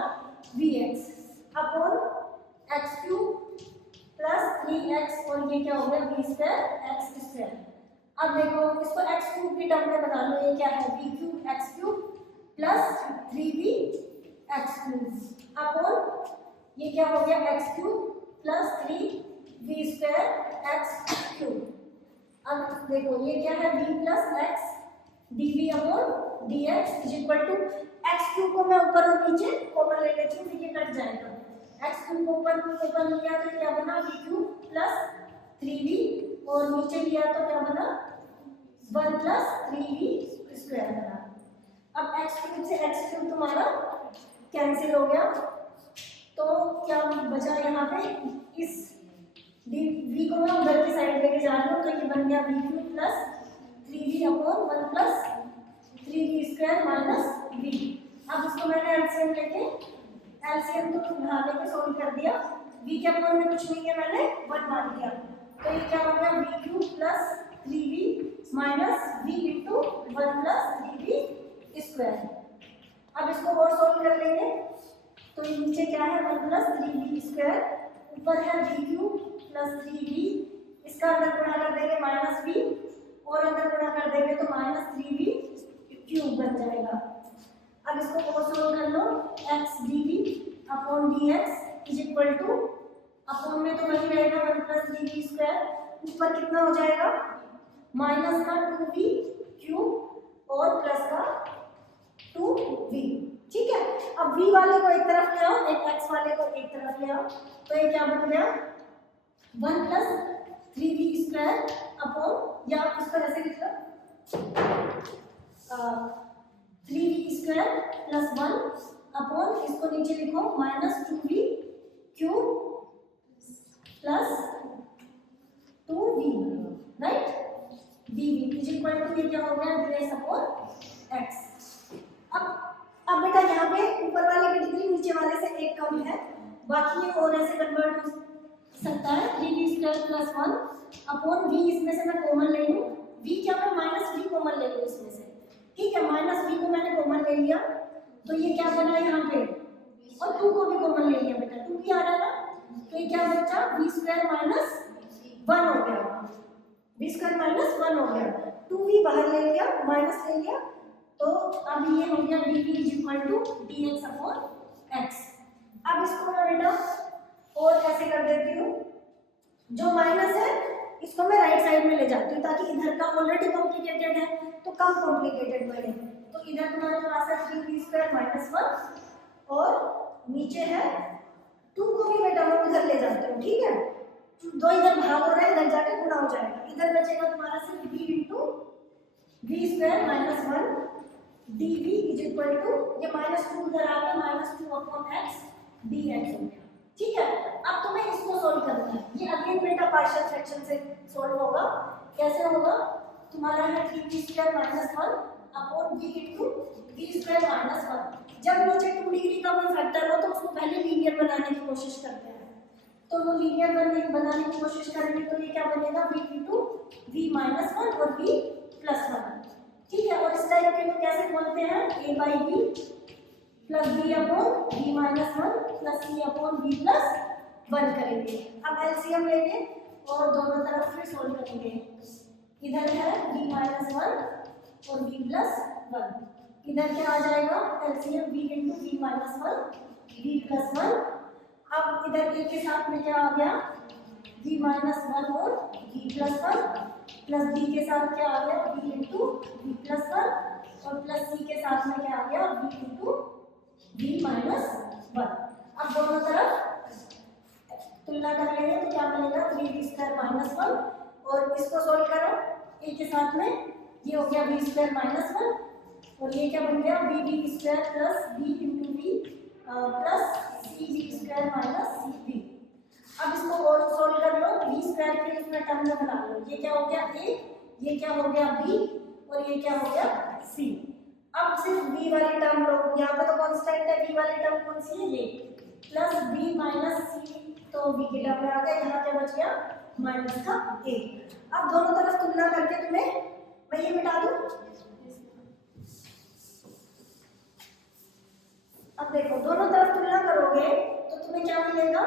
vx upon x cube plus 3x, और ये क्या हो गया v स्क्वायर x स्क्वायर। अब देखो इसको x क्यूब की टर्म में बना लो, ये क्या है v cube x cube plus 3v x cube upon ये क्या हो गया x cube plus 3v square x cube. अब देखो ये क्या है v plus x dv upon dx is equal to x cube को मैं ऊपर और नीचे कॉमन ले लेती हूँ, ये कट जाएगा। एक्स क्यूब को ऊपर लिया तो क्या बना v क्यूब प्लस 3v और नीचे लिया तो क्या बना 1 प्लस 3v स्क्वायर बना। अब एक्स क्यूब से एक्स क्यूब तुम्हारा कैंसिल हो गया तो क्या बचा यहाँ पे इस v को मैं उधर की साइड लेके जा रही हूँ तो ये बन गया v cube plus 3v upon 1 plus 3v square minus v। अब इसको मैंने एलसीएम तो यहाँ लेके सॉल्व कर दिया। v के अपॉन में कुछ नहीं है, मैंने 1 मान लिया तो ये क्या हो गया v cube plus 3v minus v into 1 plus 3v square. अब इसको और सॉल्व कर लेंगे तो ये नीचे क्या है 1 प्लस 3v स्क्वायर, ऊपर है v क्यूब प्लस 3v, इसका अंदर गुणा कर देंगे माइनस v और अंदर गुणा कर देंगे तो माइनस 3v क्यूब बन जाएगा। अब इसको और सॉल्व कर लो x dv upon dx is equal two upon में तो वही रहेगा 1 प्लस 3v स्क्वायर, ऊपर कितना हो जाएगा माइनस का 2v क्यूब और प्लस का 2v। ठीक है, अब v वाले को एक तरफ ले आओ, एक x वाले को एक तरफ ले आओ तो ये क्या बन गया 1 प्लस 3v स्क्वायर अपॉन, या आप इसको ऐसे लिख लो 3v स्क्वायर प्लस 1 अपॉन इसको नीचे लिखो minus 2v cube plus 2v right dv is equal to ये क्या हो गया dx अपॉन x। अब बेटा यहाँ पे ऊपर वाले की डिग्री नीचे वाले से एक कम है, बाकी ये और ऐसे कन्वर्ट हो सकता है 3v square plus 1 upon v, इसमें से मैं कॉमन ले लूँ v क्या मैं माइनस v कॉमन ले लूँ इसमें से। ठीक है, माइनस v को मैंने कॉमन ले लिया तो ये क्या बना यहाँ पे और 2 को भी कॉमन ले लिया बेटा 2 भी आ रहा है ना तो ये क्या बचा v स्क्वायर माइनस 1 हो गया, v स्क्वायर माइनस 1 हो गया, 2v बाहर ले लिया माइनस ले लिया तो अब ये हो गया dv is equal to dx upon x। अब इसको मैं बेटा और कैसे कर देती हूँ, जो माइनस है इसको मैं राइट साइड में ले जाती हूँ ताकि इधर का ऑलरेडी कॉम्प्लिकेटेड है तो कम कॉम्प्लिकेटेड बने। तो इधर तुम्हारे पास है 3v स्क्वायर माइनस 1 और नीचे है 2 को भी बेटा मैं उधर ले जाती हूँ। ठीक है, दो इधर भाग हो रहा है, इधर जाके गुणा हो जाएगा, इधर बचेगा तुम्हारा सिर्फ v into v square minus 1 dv is equal to ये माइनस 2 उधर आ गया माइनस 2 अपॉन x dx हो गया। ठीक है, अब तुम्हें इसको सॉल्व करना है, ये अगेन बेटा पार्शियल फ्रैक्शन से सॉल्व होगा। कैसे होगा, तुम्हारा है 3v square minus 1 upon v into v square minus 1। जब नीचे 2 डिग्री का कोई फैक्टर हो तो उसको पहले लीनियर बनाने की कोशिश करते हैं, तो वो लीनियर बनाने की कोशिश करेंगे तो ये क्या बनेगा v इंटू v माइनस 1 और v प्लस 1। ठीक है, और इस टाइप के को कैसे बोलते हैं a by v plus b upon v minus 1 plus c upon v plus 1 करेंगे। अब एलसीएम लेंगे और दोनों तरफ फिर सोल्व करेंगे। इधर है v माइनस 1 और v प्लस 1, इधर क्या आ जाएगा LCM v into v minus 1 v plus 1। अब इधर a के साथ में क्या आ गया v माइनस 1 और v प्लस 1 प्लस b के साथ क्या आ गया v इंटू v प्लस 1 और प्लस c के साथ में क्या आ गया v इंटू v माइनस 1। अब दोनों तरफ तुलना कर लेंगे तो क्या बनेगा 3v स्क्वायर माइनस 1 और इसको सोल्व करो a के साथ में ये हो गया v स्क्वायर माइनस 1 और ये क्या बन गया v square plus v into v plus cv square minus cv। अब इसको और सोल्व कर लो, v स्क्वायर के इसमें टर्म में बना लो, ये क्या हो गया a, ये क्या हो गया b और ये क्या हो गया c। अब सिर्फ v वाली टर्म लो, यहाँ पे तो कांस्टेंट है, v वाली टर्म कौन सी है ये प्लस v माइनस c, तो v की टर्म में आ गया, यहाँ क्या बच गया माइनस का a। अब दोनों तरफ तुलना करके तुम्हें मैं ये मिटा दूं। अब देखो दोनों तरफ तुलना करोगे तो तुम्हें क्या मिलेगा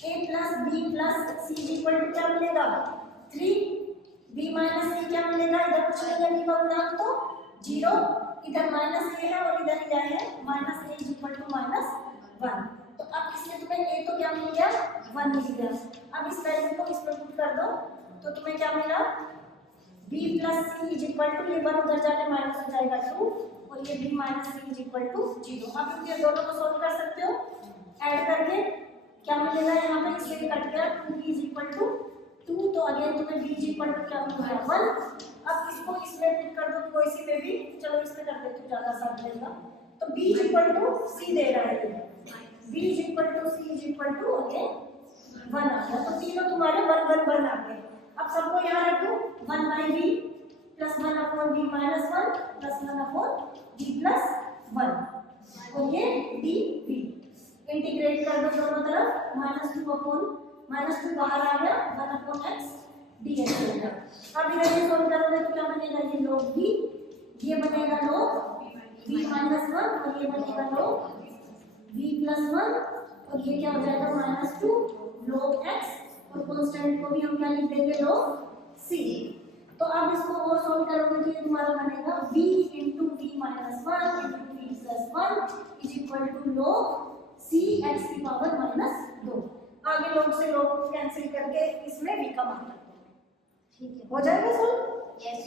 a plus b plus c equal to क्या मिलेगा 3, b माइनस c क्या मिलेगा, इधर कुछ नहीं है, b का गुणांक तो 0 इधर माइनस ए है और इधर क्या है minus a is equal to minus 1। तो अब इसमें तुम्हें ए तो क्या मिल गया 1 मिल गया। अब इस वैल्यू को इसमें पुट कर दो तो तुम्हें क्या मिला b plus c is equal to, ये 1 उधर जाके माइनस हो जाएगा 2 और ये b minus c is equal to 0। अब ये दोनों को सॉल्व कर सकते हो ऐड करके, क्या मिलेगा यहाँ पे इससे कट गया 2b इज इक्वल टू 2, तो अगेन तुम्हें b इज इक्वल टू क्या मिल गया 1। अब इसको इसमें पुट कर दो कोई सी में भी, चलो इसमें कर देते हो ज्यादा आसान रहेगा। तो b is equal to c दे रहा है, b is equal to c is equal to again 1 आ गया। तो तीनों तुम्हारे 1 1 1 आ गए। अब सबको यहाँ रख दो 1 by b plus 1 upon b minus 1 plus 1 upon b plus 1 और ये dv इंटीग्रेट कर दो दोनों तरफ, -2 अपॉन -2 बाहर आ गया 1 अपॉन x dx हो गया। अब इधर ये सॉल्व करोगे तो क्या बनेगा ये log v, ये बनेगा log v माइनस 1 और ये बनेगा log v प्लस 1 और ये क्या हो जाएगा -2 log x और कांस्टेंट को भी हम क्या लिख देंगे log c। तो अब इसको और सॉल्व करोगे तो ये तुम्हारा बनेगा v into v minus 1 into v plus 1 is equal to log c x की पावर -2। आगे log से log को कैंसिल करके इसमें v का मान रख दो, ठीक है हो जाएगा सॉल्व। यस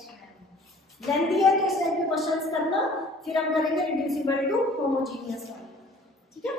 लेंथी है तो इस टाइप के क्वेश्चंस करना, फिर हम करेंगे रिड्यूसिबल टू होमोजीनियस वाले, ठीक है।